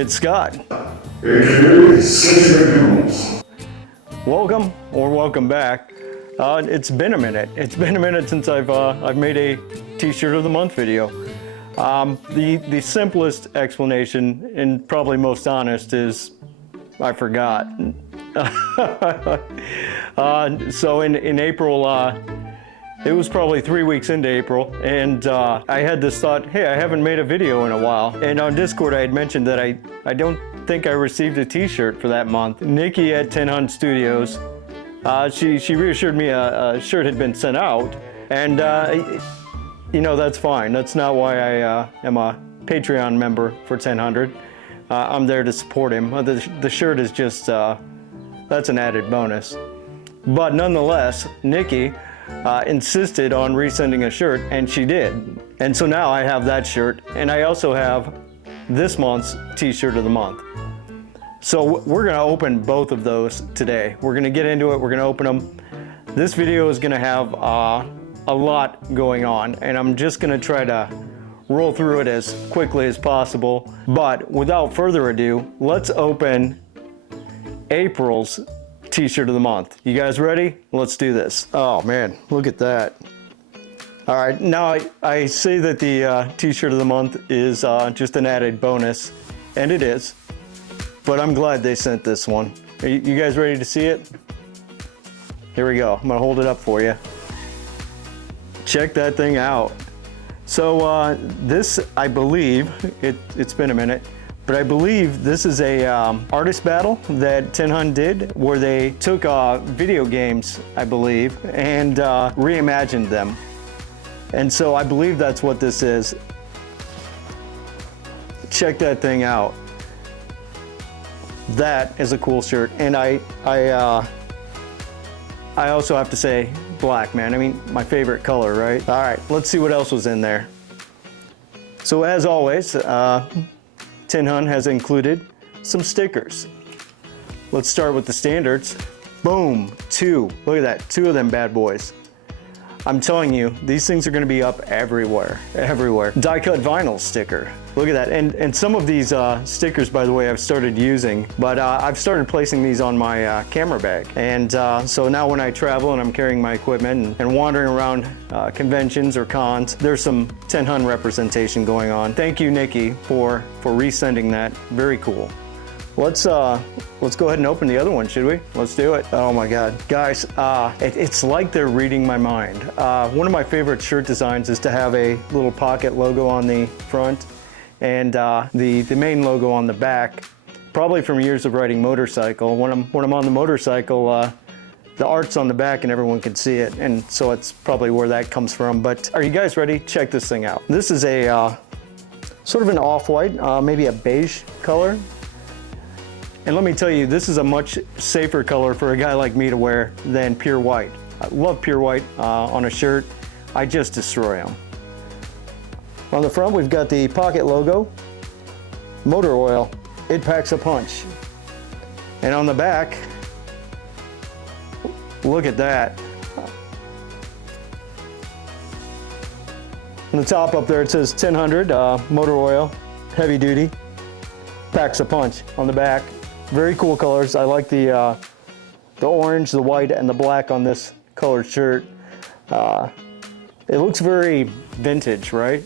It's Scott. AKA Sketchy. Welcome or welcome back. It's been a minute. It's been a minute since I've made a T-shirt of the month video. The simplest explanation and probably most honest is I forgot. So in April, it was probably 3 weeks into April, and I had this thought, hey, I haven't made a video in a while. And on Discord, I had mentioned that I don't think I received a T-shirt for that month. Nikki at Ten Hun Studios, she reassured me a shirt had been sent out, and you know, that's fine. That's not why I am a Patreon member for 1000. I'm there to support him. The shirt is just, that's an added bonus. But nonetheless, Nikki insisted on resending a shirt, and she did. And so now I have that shirt, and I also have this month's T-shirt of the month. So we're gonna open both of those today. We're gonna get into it, we're gonna open them. This video is gonna have a lot going on, and I'm just gonna try to roll through it as quickly as possible. But without further ado, let's open April's T-shirt of the month. You guys ready? Let's do this. Oh man, look at that. All right, now I say that the T-shirt of the month is just an added bonus, and it is, but I'm glad they sent this one. Are you guys ready to see it? Here we go. I'm gonna hold it up for you. Check that thing out. So this, I believe, it's been a minute, but I believe this is a artist battle that Ten Hun did, where they took video games, I believe, and reimagined them. And so I believe that's what this is. Check that thing out. That is a cool shirt, and I also have to say, black, man. I mean, my favorite color, right? All right, let's see what else was in there. So as always, Ten Hun has included some stickers. Let's start with the standards. Boom, 2. Look at that, 2 of them bad boys. I'm telling you, these things are gonna be up everywhere, everywhere. Die-cut vinyl sticker. Look at that, and some of these stickers, by the way, I've started using, but I've started placing these on my camera bag. And so now when I travel and I'm carrying my equipment and wandering around conventions or cons, there's some Ten Hun representation going on. Thank you, Nikki, for resending that. Very cool. Let's go ahead and open the other one, should we? Let's do it. Oh my God, guys, it's like they're reading my mind. One of my favorite shirt designs is to have a little pocket logo on the front and the main logo on the back, probably from years of riding motorcycle. When I'm on the motorcycle, the art's on the back and everyone can see it, and so it's probably where that comes from. But are you guys ready? Check this thing out. This is a sort of an off-white, maybe a beige color. And let me tell you, this is a much safer color for a guy like me to wear than pure white. I love pure white on a shirt. I just destroy them. On the front, we've got the pocket logo, motor oil. It packs a punch. And on the back, look at that. On the top up there, it says 1000 motor oil, heavy duty, packs a punch on the back. Very cool colors. I like the orange, the white, and the black on this colored shirt. It looks very vintage, right?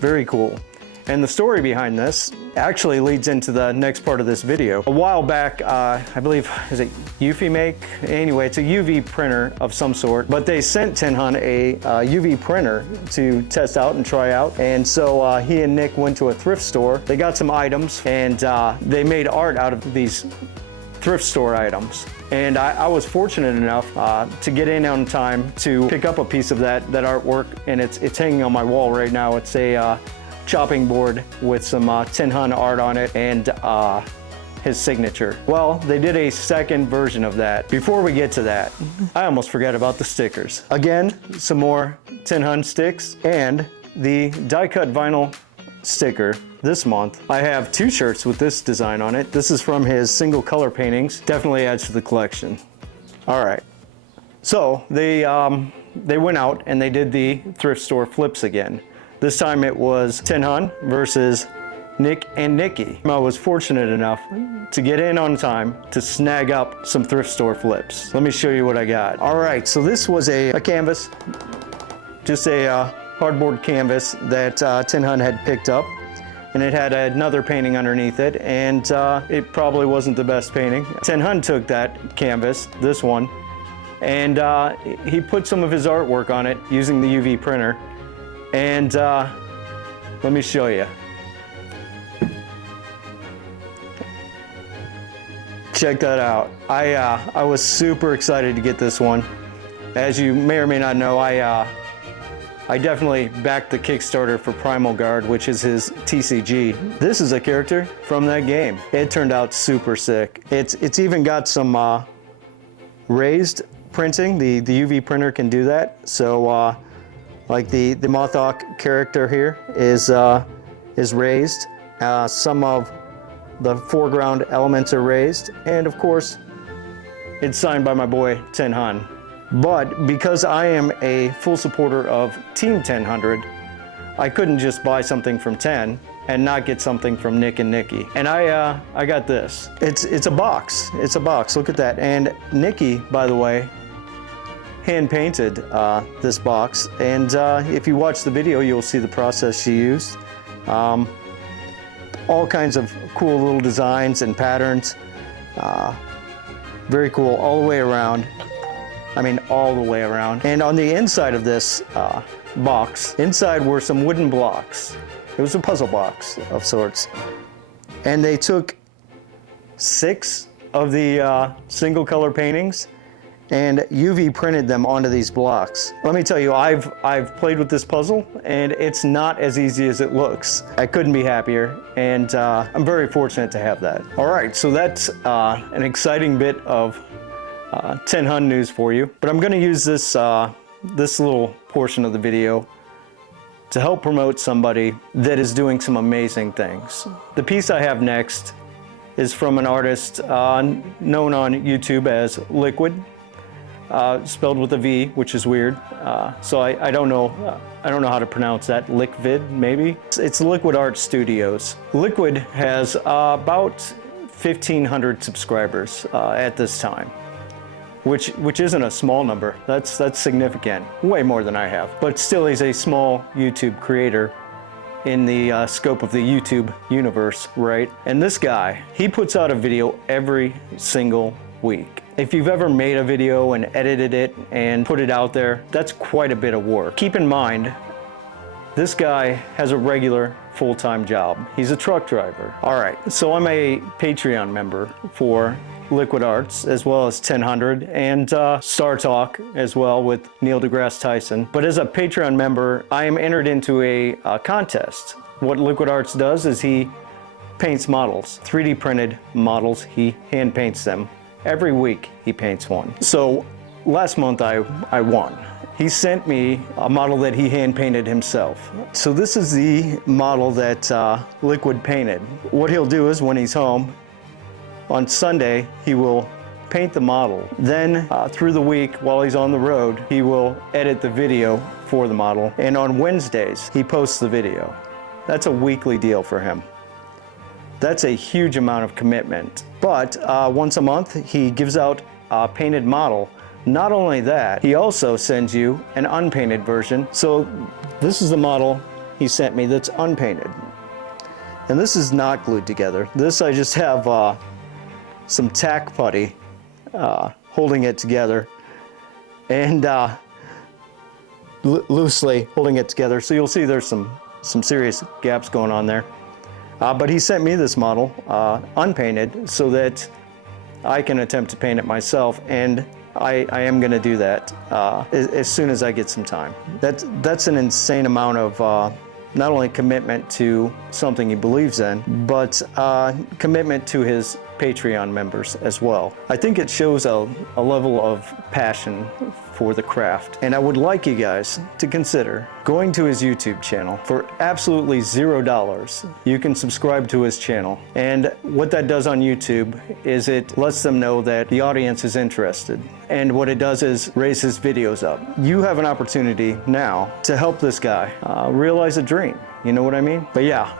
Very cool. And the story behind this actually leads into the next part of this video. A while back, I believe, is it Eufy Make? Anyway, it's a UV printer of some sort, but they sent Ten Hun a UV printer to test out and try out. And so he and Nick went to a thrift store. They got some items, and they made art out of these thrift store items. And I was fortunate enough to get in on time to pick up a piece of that artwork, and it's hanging on my wall right now. It's a chopping board with some Ten Hun art on it and his signature. Well, they did a second version of that. Before we get to that, I almost forgot about the stickers. Again, some more Ten Hun sticks and the die-cut vinyl sticker this month. I have 2 shirts with this design on it. This is from his single color paintings. Definitely adds to the collection. All right. So they went out and they did the thrift store flips again. This time it was Ten Hun versus Nick and Nikki. I was fortunate enough to get in on time to snag up some thrift store flips. Let me show you what I got. All right, so this was a canvas, just a hardboard canvas that Ten Hun had picked up, and it had another painting underneath it, and it probably wasn't the best painting. Ten Hun took that canvas, this one, and he put some of his artwork on it using the UV printer, and let me show you. Check that out. I was super excited to get this one. As you may or may not know, I definitely backed the Kickstarter for Primal Guard, which is his TCG. This is a character from that game. It turned out super sick. It's even got some raised printing. The UV printer can do that. So like the Mothhawk character here is raised. Some of the foreground elements are raised, and of course, it's signed by my boy Ten Hun. But because I am a full supporter of Team 1000, I couldn't just buy something from Ten and not get something from Nick and Nikki. And I got this. It's a box. It's a box. Look at that. And Nikki, by the way, hand painted this box. And if you watch the video, you'll see the process she used. All kinds of cool little designs and patterns. Very cool all the way around. I mean, all the way around. And on the inside of this box, inside were some wooden blocks. It was a puzzle box of sorts. And they took 6 of the single color paintings and UV printed them onto these blocks. Let me tell you, I've played with this puzzle, and it's not as easy as it looks. I couldn't be happier, and I'm very fortunate to have that. All right, so that's an exciting bit of Ten Hun news for you, but I'm gonna use this little portion of the video to help promote somebody that is doing some amazing things. The piece I have next is from an artist known on YouTube as Liquid. Spelled with a V, which is weird. So I don't know how to pronounce that. Liquid, maybe? It's Liquid Art Studios. Liquid has about 1,500 subscribers at this time, which isn't a small number. That's significant. Way more than I have. But still, he's a small YouTube creator in the scope of the YouTube universe, right? And this guy, he puts out a video every single week. If you've ever made a video and edited it and put it out there, that's quite a bit of work. Keep in mind, this guy has a regular full-time job. He's a truck driver. All right, so I'm a Patreon member for Liquid Arts, as well as 1000 and Star Talk as well with Neil deGrasse Tyson. But as a Patreon member, I am entered into a contest. What Liquid Arts does is he paints models, 3D printed models. He hand paints them. Every week he paints one. So last month I won. He sent me a model that he hand painted himself. So this is the model that Liquid painted. What he'll do is when he's home, on Sunday, he will paint the model. Then through the week while he's on the road, he will edit the video for the model. And on Wednesdays, he posts the video. That's a weekly deal for him. That's a huge amount of commitment. But once a month, he gives out a painted model. Not only that, he also sends you an unpainted version. So this is the model he sent me that's unpainted. And this is not glued together. This I just have some tack putty holding it together and loosely holding it together. So you'll see there's some serious gaps going on there. But he sent me this model unpainted so that I can attempt to paint it myself, and I am going to do that as soon as I get some time. That's an insane amount of not only commitment to something he believes in, but commitment to his Patreon members as well. I think it shows a level of passion for the craft. And I would like you guys to consider going to his YouTube channel. For absolutely $0, you can subscribe to his channel. And what that does on YouTube is it lets them know that the audience is interested. And what it does is raise his videos up. You have an opportunity now to help this guy realize a dream. You know what I mean? But yeah,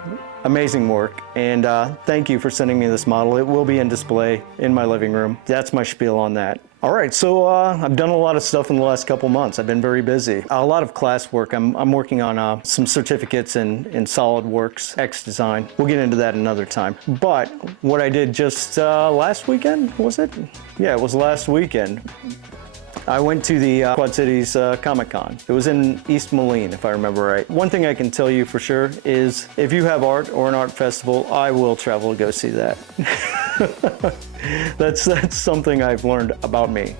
Amazing work, and thank you for sending me this model. It will be in display in my living room. That's my spiel on that. All right, so I've done a lot of stuff in the last couple months. I've been very busy. A lot of class work. I'm working on some certificates in SolidWorks, X Design. We'll get into that another time. But what I did just last weekend, was it? Yeah, it was last weekend. I went to the Quad Cities Comic-Con. It was in East Moline, if I remember right. One thing I can tell you for sure is if you have art or an art festival, I will travel to go see that. That's something I've learned about me.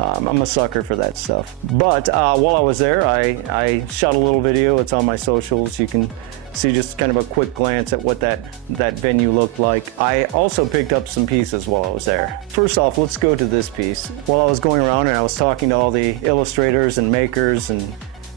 I'm a sucker for that stuff. But while I was there, I shot a little video. It's on my socials. You can see just kind of a quick glance at what that venue looked like. I also picked up some pieces while I was there. First off, let's go to this piece. While I was going around and I was talking to all the illustrators and makers and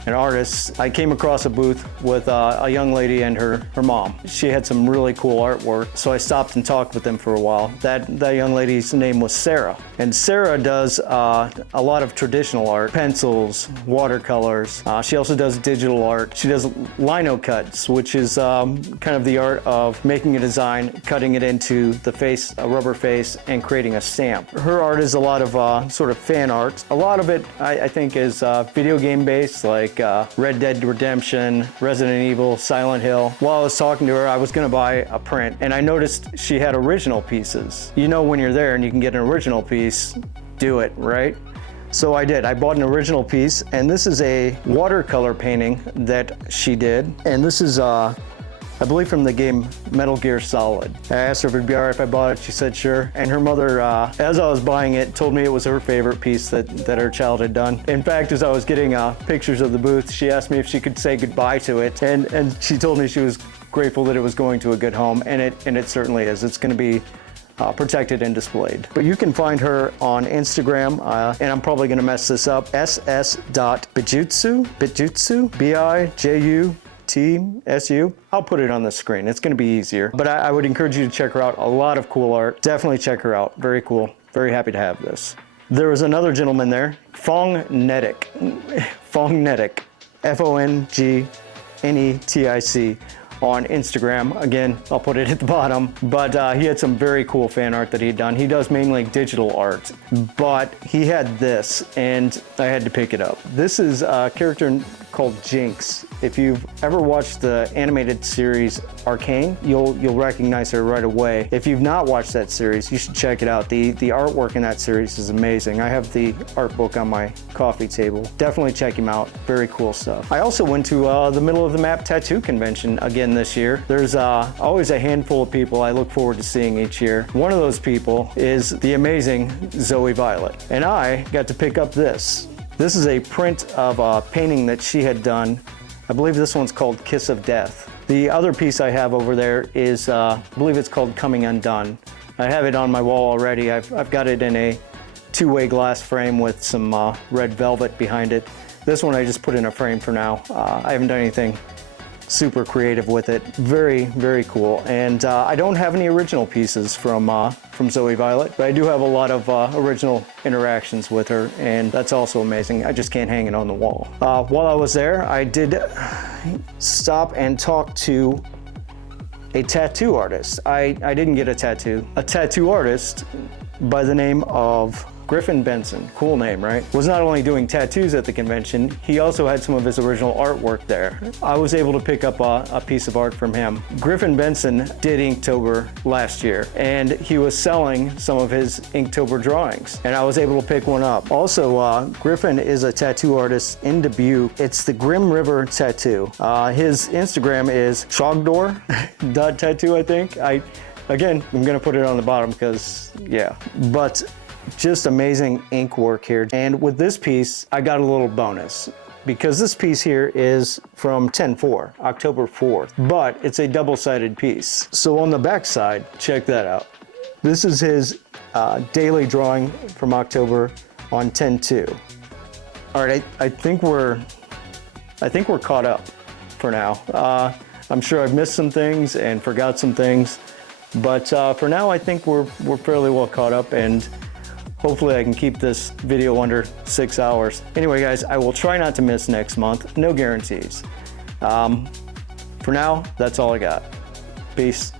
artists, I came across a booth with a young lady and her mom. She had some really cool artwork, so I stopped and talked with them for a while. That young lady's name was Sarah, and Sarah does a lot of traditional art, pencils, watercolors. She also does digital art. She does lino cuts, which is kind of the art of making a design, cutting it into the face, a rubber face, and creating a stamp. Her art is a lot of sort of fan art. A lot of it, I think, is video game based, like Red Dead Redemption, Resident Evil, Silent Hill. While I was talking to her, I was gonna buy a print, and I noticed she had original pieces. You know, when you're there and you can get an original piece, do it, right? So I did. I bought an original piece, and this is a watercolor painting that she did. And this is, I believe, from the game Metal Gear Solid. I asked her if it'd be all right if I bought it. She said sure. And her mother, as I was buying it, told me it was her favorite piece that her child had done. In fact, as I was getting pictures of the booth, she asked me if she could say goodbye to it. And she told me she was grateful that it was going to a good home, and it certainly is. It's going to be protected and displayed. But you can find her on Instagram, and I'm probably going to mess this up, ss.bijutsu, BIJUTSU. I'll put it on the screen. It's going to be easier. But I would encourage you to check her out. A lot of cool art. Definitely check her out. Very cool. Very happy to have this. There was another gentleman there, Fongnetic, Fongnetic, on Instagram. Again, I'll put it at the bottom, but he had some very cool fan art that he'd done. He does mainly digital art, but he had this, and I had to pick it up. This is a character called Jinx. If you've ever watched the animated series Arcane, you'll recognize her right away. If you've not watched that series, you should check it out. The artwork in that series is amazing. I have the art book on my coffee table. Definitely check him out. Very cool stuff. I also went to the Middle of the Map Tattoo Convention again this year. There's always a handful of people I look forward to seeing each year. One of those people is the amazing Zoe Violet, and I got to pick up this. This is a print of a painting that she had done. I believe this one's called Kiss of Death. The other piece I have over there is, I believe it's called Coming Undone. I have it on my wall already. I've got it in a two-way glass frame with some red velvet behind it. This one I just put in a frame for now. I haven't done anything super creative with it. Very, very cool. And I don't have any original pieces from Zoe Violet, but I do have a lot of original interactions with her, and that's also amazing. I just can't hang it on the wall. While I was there, I did stop and talk to a tattoo artist. I didn't get a tattoo. A tattoo artist by the name of Griffin Benson, cool name, right? Was not only doing tattoos at the convention, he also had some of his original artwork there. I was able to pick up a piece of art from him. Griffin Benson did Inktober last year, and he was selling some of his Inktober drawings, and I was able to pick one up. Also, Griffin is a tattoo artist in Dubuque. It's the Grim River Tattoo. His Instagram is shogdor.tattoo, I think. Again, I'm gonna put it on the bottom because, yeah. But just amazing ink work here. And with this piece, I got a little bonus because this piece here is from 10/4, October 4th, but it's a double-sided piece. So on the back side, check that out. This is his daily drawing from October on 10/2. All right, I think we're caught up for now. I'm sure I've missed some things and forgot some things, but for now, I think we're fairly well caught up, and hopefully I can keep this video under 6 hours. Anyway, guys, I will try not to miss next month. No guarantees. For now, that's all I got. Peace.